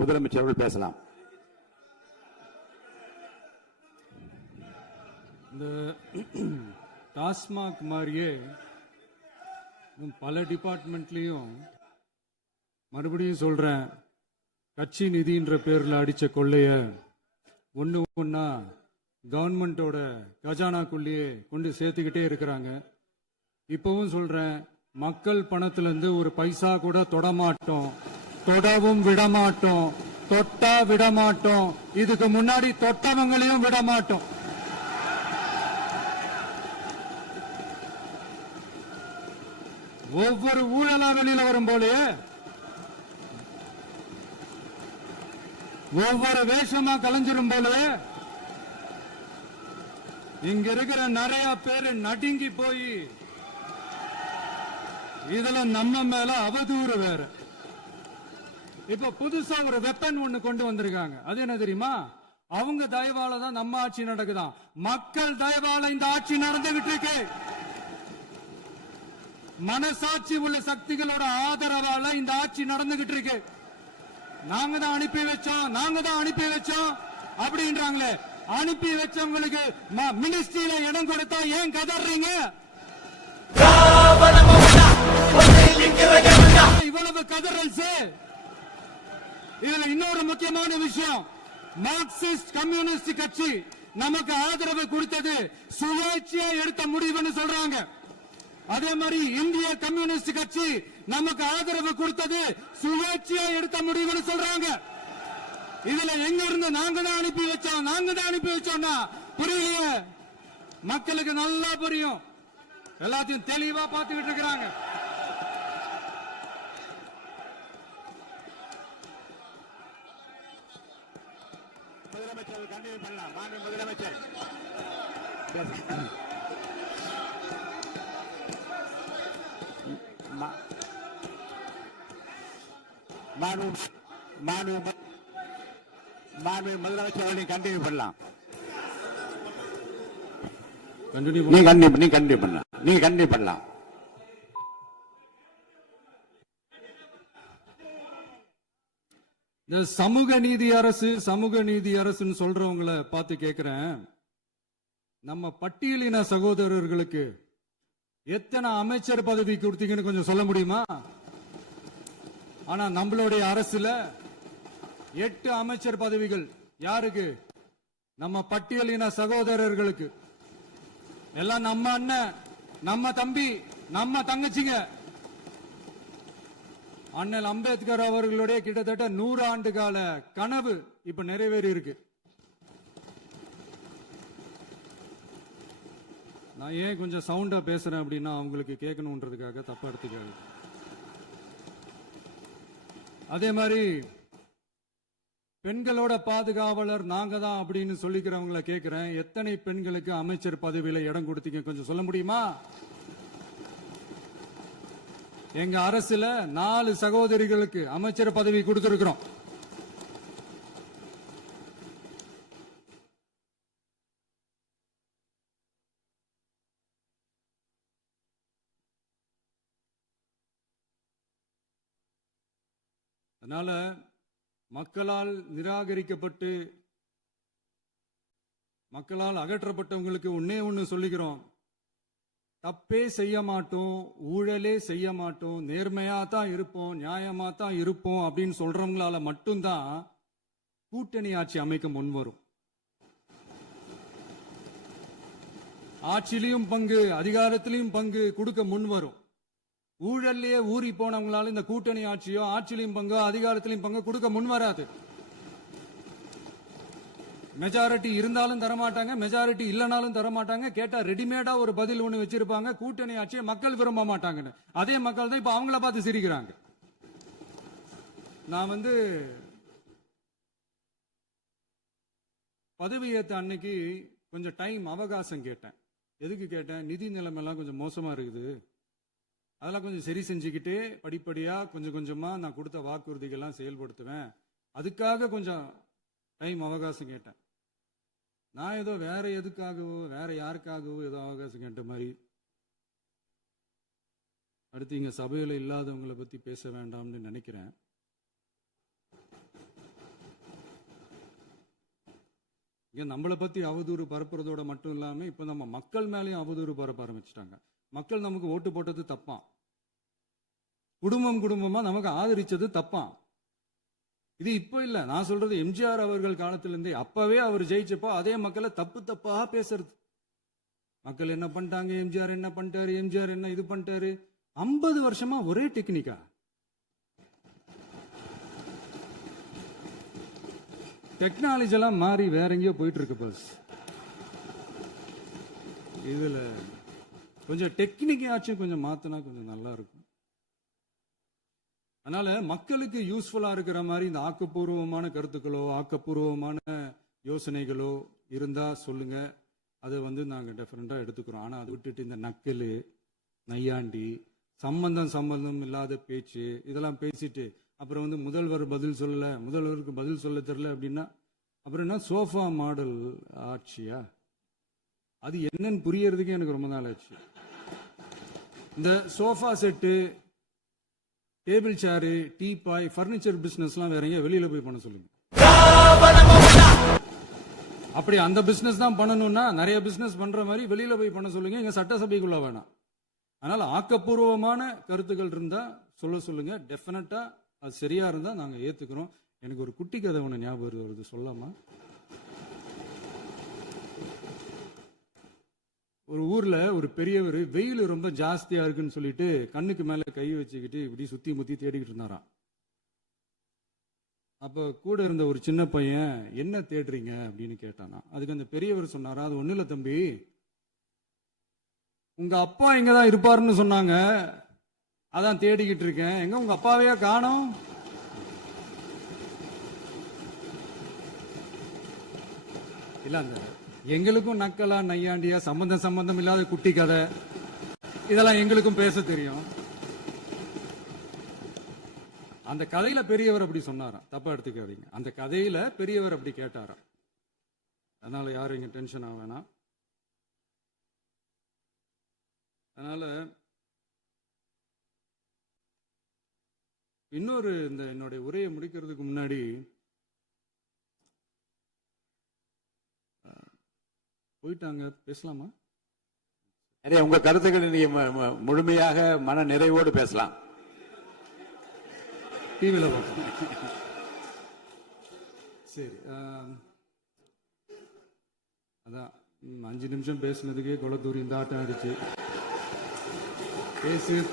முதலமைச்சர் அவர்கள் பேசலாம். இந்த டாஸ்மாக் மாதிரியே பல டிபார்ட்மெண்ட்லயும் மறுபடியும் சொல்றேன், கட்சி நிதின்ற பேர்ல அடிச்ச கொள்ளைய ஒண்ணு ஒண்ணா கவர்மெண்டோட கஜானாக்குள்ளேயே கொண்டு சேர்த்துக்கிட்டே இருக்கிறாங்க. இப்பவும் சொல்றேன், மக்கள் பணத்துல இருந்து ஒரு பைசா கூட தொடமாட்டோம், தொடவும் விடமாட்டோம், தொட்டா விடமாட்டோம், இதுக்கு முன்னாடி தொட்டவங்களையும் விடமாட்டோம். ஒவ்வொரு ஊழலா வெளியில வரும் போலே, ஒவ்வொரு வேஷமா கலைஞ்சிரும் போல இங்க இருக்கிற நிறைய பேரு நடுங்கி போய் இதுல நம்ம மேல அவதூறு வேற. இப்ப புதுசா ஒரு வெப்பன் ஒண்ணு கொண்டு வந்திருக்காங்க. அது என்ன தெரியுமா? அவங்க தயவால தான் நம்ம ஆட்சி நடக்குதான். மக்கள் தயவால இந்த ஆட்சி நடந்துகிட்டு இருக்கு. மனசாட்சி உள்ள சக்திகளோட ஆதரவால இந்த ஆட்சி நடந்துகிட்டு இருக்கு. நாங்க தான் அனுப்பி வச்சோம், நாங்க தான் அனுப்பி வச்சோம் அப்படின்றாங்களே. அனுப்பி வச்சவங்களுக்கு மினிஸ்ட்ரியில இடம் கொடுத்தா ஏன் கதறீங்க? இவ்வளவு கதறல்ஸ். இதுல இன்னொரு முக்கியமான விஷயம், மார்க்சிஸ்ட் கம்யூனிஸ்ட் கட்சி நமக்கு ஆதரவு கொடுத்தது சுயேட்சையா எடுத்த முடிவுன்னு சொல்றாங்க. அதே மாதிரி இந்திய கம்யூனிஸ்ட் கட்சி நமக்கு ஆதரவு கொடுத்தது சுயேட்சையா எடுத்த முடிவுன்னு சொல்றாங்க. இதுல எங்க இருந்து நாங்க தான் அனுப்பி வச்சோம், நாங்க தான் அனுப்பி வச்சோம்னா புரியலையே. மக்களுக்கு நல்லா புரியும், எல்லாத்தையும் தெளிவா பார்த்துக்கிட்டு இருக்கிறாங்க. முதலமைச்சர் கண்டினியூ பண்ணலாம். மாண்பு முதலமைச்சர் முதலமைச்சர் அவர்களை கண்டினியூ பண்ணலாம். நீ கண்டினியூ பண்ணலாம். இந்த சமூக நீதி அரசு, சமூக நீதி அரசுன்னு சொல்றவங்களை பார்த்து கேட்கிறேன், நம்ம பட்டியலின சகோதரர்களுக்கு எத்தனை அமைச்சர் பதவி கொடுத்தீங்கன்னு கொஞ்சம் சொல்ல முடியுமா? ஆனா நம்மளுடைய அரசுல 8 அமைச்சர் பதவிகள் யாருக்கு? நம்ம பட்டியலின சகோதரர்களுக்கு. எல்லாம் நம்ம அண்ணன், நம்ம தம்பி, நம்ம தங்கச்சிங்க. அண்ணல் அம்பேத்கர் அவர்களுடைய கிட்டத்தட்ட 100 ஆண்டு கால கனவு இப்ப நிறைவேறி இருக்கு. நான் ஏன் கொஞ்சம் சவுண்டா பேசுறேன் அப்படின்னா அவங்களுக்கு கேட்கணும்ன்றதுக்காக, தப்பா எடுத்துக்காது. அதே மாதிரி பெண்களோட பாதுகாவலர் நாங்க தான் அப்படின்னு சொல்லிக்கிறவங்களை கேட்கிறேன், எத்தனை பெண்களுக்கு அமைச்சர் பதவியில இடம் கொடுத்தீங்க கொஞ்சம் சொல்ல முடியுமா? எங்க அரசுல 4 சகோதரிகளுக்கு அமைச்சர் பதவி கொடுத்திருக்கிறோம். அதனால மக்களால் நிராகரிக்கப்பட்டு மக்களால் அகற்றப்பட்டவங்களுக்கு ஒண்ணு சொல்லிக்கிறோம், தப்பே செய்ய மாட்டோம், ஊழலே செய்ய மாட்டோம், நேர்மையா தான் இருப்போம், நியாயமா தான் இருப்போம் அப்படின்னு சொல்றவங்களால மட்டும்தான் கூட்டணி ஆட்சி அமைக்க முன்வரும். ஆட்சியிலையும் பங்கு, அதிகாரத்திலையும் பங்கு கொடுக்க முன்வரும். ஊழல்லையே ஊறி போனவங்களால இந்த கூட்டணி ஆட்சியோ, ஆட்சியிலையும் பங்கு, அதிகாரத்திலையும் பங்கு கொடுக்க முன்வராது. மெஜாரிட்டி இருந்தாலும் தரமாட்டாங்க, மெஜாரிட்டி இல்லைனாலும் தரமாட்டாங்க. கேட்டா ரெடிமேடா ஒரு பதில் ஒண்ணு வச்சிருப்பாங்க, கூட்டணி ஆட்சியை மக்கள் விரும்ப மாட்டாங்கன்னு. அதே மக்கள் தான் இப்ப அவங்கள பார்த்து சிரிக்கிறாங்க. நான் பதவி ஏத்த அன்னைக்கு கொஞ்சம் டைம் அவகாசம் கேட்டேன். எதுக்கு கேட்டேன்? நிதி நிலைமைலாம் கொஞ்சம் மோசமா இருக்குது, அதெல்லாம் கொஞ்சம் சரி செஞ்சுக்கிட்டு படிப்படியா கொஞ்சம் கொஞ்சமா நான் கொடுத்த வாக்குறுதிகள்லாம் செயல்படுத்துவேன், அதுக்காக கொஞ்சம் டைம் அவகாசம் கேட்டேன். நான் ஏதோ வேற எதுக்காகவோ வேற யாருக்காகவோ ஏதோ அவகாசம் கேட்ட மாதிரி. அடுத்து இங்க சபையில இல்லாதவங்களை பத்தி பேச வேண்டாம்னு நினைக்கிறேன். இங்க நம்மளை பத்தி அவதூறு பரப்புறதோட மட்டும் இல்லாம இப்ப நம்ம மக்கள் மேலேயும் அவதூறு பரப்ப ஆரம்பிச்சிட்டாங்க. மக்கள் நமக்கு ஓட்டு போட்டது தப்பான், குடும்பம் குடும்பமா நமக்கு ஆதரிச்சது தப்பான். இது இப்ப இல்ல, நான் சொல்றது எம்ஜிஆர் அவர்கள் காலத்திலிருந்தே. அப்பவே அவர் ஜெயிச்சப்போ அதே மக்களை தப்பு தப்பா பேசுறது. மக்கள் என்ன பண்ணிட்டாங்க, எம்ஜிஆர் என்ன பண்ணிட்டாரு, எம்ஜிஆர் என்ன இது பண்ணிட்டாரு. 50 வருஷமா ஒரே டெக்னிக்கா. டெக்னாலஜி எல்லாம் மாறி வேற எங்கேயோ போயிட்டு இருக்கு பஸ். இதுல கொஞ்சம் டெக்னிக்காச்சும் கொஞ்சம் மாத்தினா கொஞ்சம் நல்லா இருக்கும். அதனால மக்களுக்கு யூஸ்ஃபுல்லா இருக்கிற மாதிரி இந்த ஆக்கப்பூர்வமான கருத்துக்களோ ஆக்கப்பூர்வமான யோசனைகளோ இருந்தா சொல்லுங்க. அதை நாங்க டெஃபரெண்டா எடுத்துக்கிறோம். ஆனா அதை விட்டுட்டு இந்த நக்கலு நையாண்டி சம்பந்தம் இல்லாத பேச்சு இதெல்லாம் பேசிட்டு அப்புறம் முதல்வர் பதில் சொல்லல, முதல்வருக்கு பதில் சொல்ல தெரியல அப்படின்னா அப்புறம் என்ன சோஃபா மாடல் ஆட்சியா? அது என்னன்னு புரியறதுக்கே எனக்கு ரொம்ப நாள் ஆச்சு. இந்த sofa set, table chair, teapoy, furniture பிசினஸ்லாம் வேற எங்க வெளியில போய் பண்ண சொல்லுங்க. அப்படி அந்த பிசினஸ் தான் பண்ணணும்னா நிறைய பிசினஸ் பண்ற மாதிரி வெளியில போய் பண்ண சொல்லுங்க, இங்க சட்டசபைக்குள்ள வேணாம். அதனால ஆக்கப்பூர்வமான கருத்துக்கள் இருந்தா சொல்லுங்க. டெஃபினட்டா அது சரியா இருந்தா நாங்க ஏத்துக்கிறோம். எனக்கு ஒரு குட்டி கதை ஒண்ணு ஞாபகம் வருது, சொல்லாமா? ஒரு ஊர்ல ஒரு பெரியவர் வெயில் ரொம்ப ஜாஸ்தியா இருக்குன்னு சொல்லிட்டு கண்ணுக்கு மேல கை வச்சுக்கிட்டு இப்படி சுத்தி முத்தி தேடிக்கிட்டு இருந்தாராம். அப்ப கூட இருந்த ஒரு சின்ன பையன் என்ன தேடுறீங்க அப்படின்னு கேட்டானா. அதுக்கு அந்த பெரியவர் சொன்னாரா, அது ஒண்ணு இல்ல தம்பி, உங்க அப்பா இங்கதான் இருப்பாருன்னு சொன்னாங்க, அதான் தேடிக்கிட்டு இருக்கேன். எங்க உங்க அப்பாவையா காணோம்? இல்ல அந்த எங்களுக்கும் நக்கலா நையாண்டியா சம்பந்தம் இல்லாத குட்டி கதை இதெல்லாம் எங்களுக்கும் பேச தெரியும். அந்த கதையில பெரியவர் அப்படி சொன்னாராம், தப்பா எடுத்துக்காதீங்க. அந்த கதையில பெரியவர் அப்படி கேட்டாராம். அதனால யாரும் இங்க டென்ஷன் ஆக வேணாம். அதனால இன்னொரு இந்த என்னுடைய உரையை முடிக்கிறதுக்கு முன்னாடி போயிட்டாங்க, பேசலாமா? உங்க கருத்துக்களை நீங்க முழுமையாக மன நிறைவோடு பேசலாம். டிவியில பார்ப்போம். சரி, அதான் 5 நிமிஷம் பேசுனதுக்கே கொளத்தூரி இந்த ஆட்டம் அடிச்சு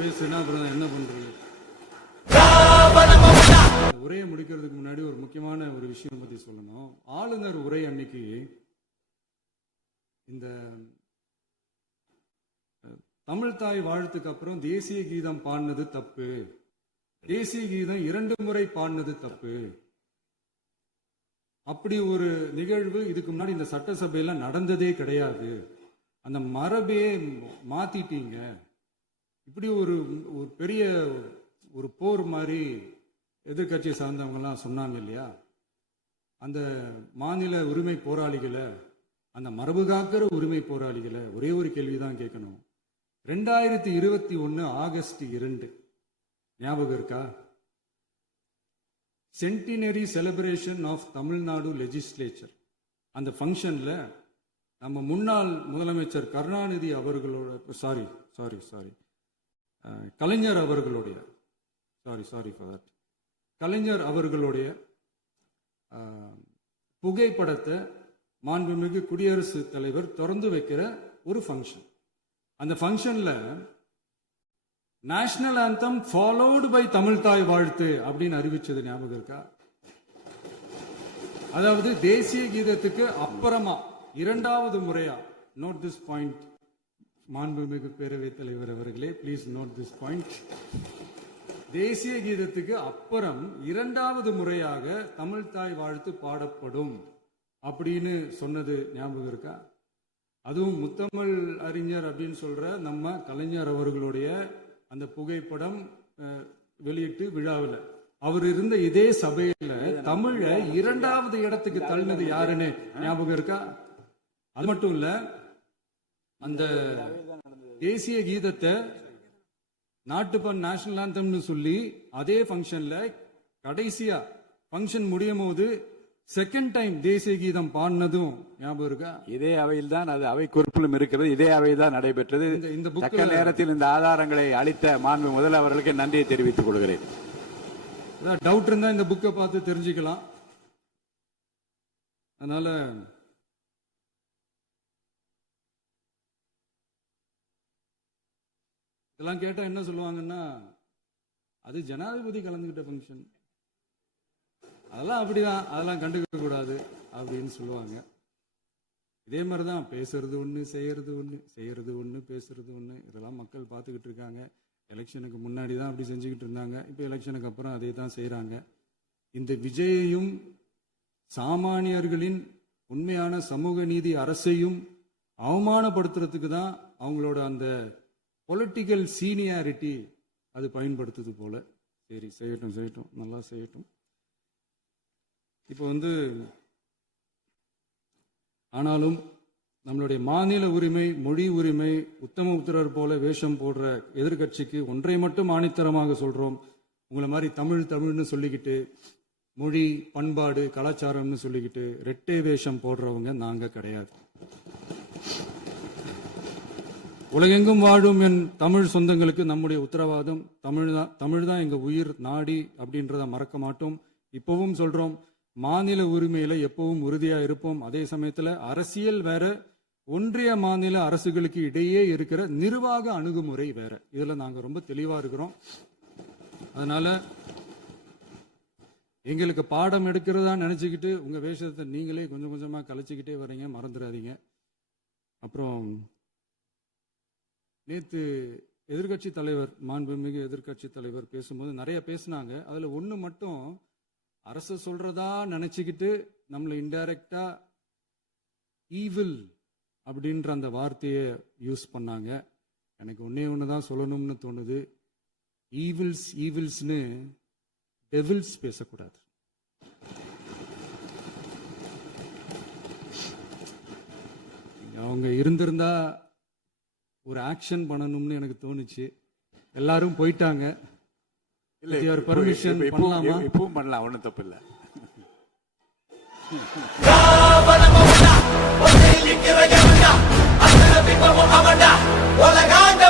பேசுனா அப்புறம் என்ன பண்றது? உரையை முடிக்கிறதுக்கு முன்னாடி ஒரு முக்கியமான ஒரு விஷயம் பத்தி சொல்லணும். ஆளுநர் உரை அன்னைக்கு இந்த தமிழ் தாய் வாழ்த்துக்கு அப்புறம் தேசிய கீதம் பாடினது தப்பு, தேசிய கீதம் 2 முறை பாடினது தப்பு, அப்படி ஒரு நிகழ்வு இதுக்கு முன்னாடி இந்த சட்டசபையில நடந்ததே கிடையாது, அந்த மரபே மாத்திட்டீங்க, இப்படி ஒரு பெரிய ஒரு போர் மாதிரி எதிர்கட்சியை சார்ந்தவங்க எல்லாம் சொன்னாங்க இல்லையா? அந்த மாநில உரிமை போராளிகளை, அந்த மரபு காக்கிற உரிமை போராளிகளை ஒரே ஒரு கேள்விதான் கேட்கணும். 2021 ஆகஸ்ட் 2 ஞாபகம் இருக்கா? Centenary celebration of Tamil Nadu legislature. அந்த ஃபங்க்ஷன்ல நம்ம முன்னாள் முதலமைச்சர் கருணாநிதி அவர்களோட கலைஞர் அவர்களுடைய கலைஞர் அவர்களுடைய புகைப்படத்தை மாண்புமிகு குடியரசுத் தலைவர் திறந்து வைக்கிற ஒரு ஃபங்க்ஷன். அந்த ஃபங்க்ஷன்ல national anthem followed by Tamil Thai Vazhthu அப்படின்னு அறிவிச்சது ஞாபகம் இருக்கா? அதாவது தேசிய கீதத்துக்கு அப்புறமா 2வது முறையா, நோட் திஸ் பாயிண்ட் மாண்புமிகு பேரவைத் தலைவர் அவர்களே, பிளீஸ் நோட் திஸ் பாயிண்ட். தேசிய கீதத்துக்கு அப்புறம் 2வது முறையாக தமிழ் தாய் வாழ்த்து பாடப்படும் அப்படின்னு சொன்னது ஞாபகம் இருக்கா? அதுவும் முத்தமிழ் அறிஞர் அப்படின்னு சொல்ற நம்ம கலைஞர் அவர்களுடைய அந்த புகைப்படம் வெளியிட்டு விழாவில் அவர் இருந்த இதே சபையில தமிழ 2வது இடத்துக்கு தள்ளினது யாருன்னு ஞாபகம் இருக்கா? அது மட்டும் இல்ல, அந்த தேசிய கீதத்தை நாட்டுப்பண் நேஷனல் ஆந்தம்னு சொல்லி அதே ஃபங்க்ஷன்ல கடைசியா ஃபங்க்ஷன் முடியும் போது செகண்ட் டைம் தேசிய கீதம் பாடினதும் ஞாபகம் இருக்கா? இதே அவையில் தான் அது அவை குறிப்பிலும் இருக்கிறது. இதே அவையில் தான் நடைபெற்றது. இந்த book தக்க நேரத்தில் இந்த ஆதாரங்களை அளித்த மாண்பு முதல் அவர்களுக்கு நன்றியை தெரிவித்துக் கொள்கிறேன். டவுட் இருந்தா இந்த புக்கை பார்த்து தெரிஞ்சுக்கலாம். அதனால இதெல்லாம் கேட்டா என்ன சொல்லுவாங்கன்னா, அது ஜனாதிபதி கலந்துகிட்ட ஃபங்க்ஷன், அதெல்லாம் அப்படிதான், அதெல்லாம் கண்டுக்க கூடாது அப்படின்னு சொல்லுவாங்க. இதே மாதிரிதான் பேசுறது ஒண்ணு, செய்யறது ஒண்ணு, செய்யறது ஒண்ணு, பேசுறது ஒண்ணு. இதெல்லாம் மக்கள் பார்த்துக்கிட்டு இருக்காங்க. எலெக்ஷனுக்கு முன்னாடி தான் அப்படி செஞ்சுக்கிட்டு இருந்தாங்க. இப்போ எலெக்ஷனுக்கு அப்புறம் அதே தான் செய்யறாங்க. இந்த விஜயையும் சாமானியர்களின் உண்மையான சமூக நீதி அரசையும் அவமானப்படுத்துறதுக்கு தான் அவங்களோட அந்த பொலிட்டிக்கல் சீனியாரிட்டி அது பயன்படுத்துது போல. சரி, செய்யட்டும் செய்யட்டும், நல்லா செய்யட்டும். இப்போ ஆனாலும் நம்மளுடைய மாநில உரிமை, மொழி உரிமை, உத்தமபுத்திரர் போல வேஷம் போடுற எதிர்கட்சிக்கு ஒன்றை மட்டும் ஆணித்தரமாக சொல்றோம். உங்களை மாதிரி தமிழ்னு சொல்லிக்கிட்டு, மொழி, பண்பாடு, கலாச்சாரம்னு சொல்லிக்கிட்டு ரெட்டை வேஷம் போடுறவங்க நாங்க கிடையாது. உலகெங்கும் வாழும் என் தமிழ் சொந்தங்களுக்கு நம்முடைய உத்தரவாதம் தமிழ் தான் எங்க உயிர் நாடி அப்படின்றத மறக்க மாட்டோம். இப்பவும் சொல்றோம், மாநில உரிமையில எப்பவும் உறுதியா இருப்போம். அதே சமயத்துல அரசியல் வேற, ஒன்றிய மாநில அரசுகளுக்கு இடையே இருக்கிற நிர்வாக அணுகுமுறை வேற. இதுல நாங்க ரொம்ப தெளிவா இருக்கிறோம். அதனால எங்களுக்கு பாடம் எடுக்கிறதா நினைச்சுக்கிட்டு உங்க வேஷத்தை நீங்களே கொஞ்சம் கொஞ்சமா கலைச்சிக்கிட்டே வர்றீங்க, மறந்துடாதீங்க. அப்புறம் நேத்து எதிர்கட்சி தலைவர், மாண்புமிகு எதிர்கட்சி தலைவர் பேசும்போது நிறைய பேசினாங்க. அதுல ஒண்ணு மட்டும், அரசு சொல்றதா நினைச்சுக்கிட்டு நம்மளை இன்டைரக்டா ஈவில் அப்படின்ற அந்த வார்த்தையை யூஸ் பண்ணாங்க. எனக்கு ஒன்னே ஒண்ணுதான் சொல்லணும்னு தோணுது. ஈவில்ஸ்னு டெவில்ஸ் பேசக்கூடாது. அவங்க இருந்திருந்தா ஒரு ஆக்ஷன் பண்ணணும்னு எனக்கு தோணுச்சு. எல்லாரும் போயிட்டாங்க. பர்மிஷன் பண்ணலாமா? இப்பவும் பண்ணலாம், ஒன்றும் தப்பு இல்லை. உலகாண்ட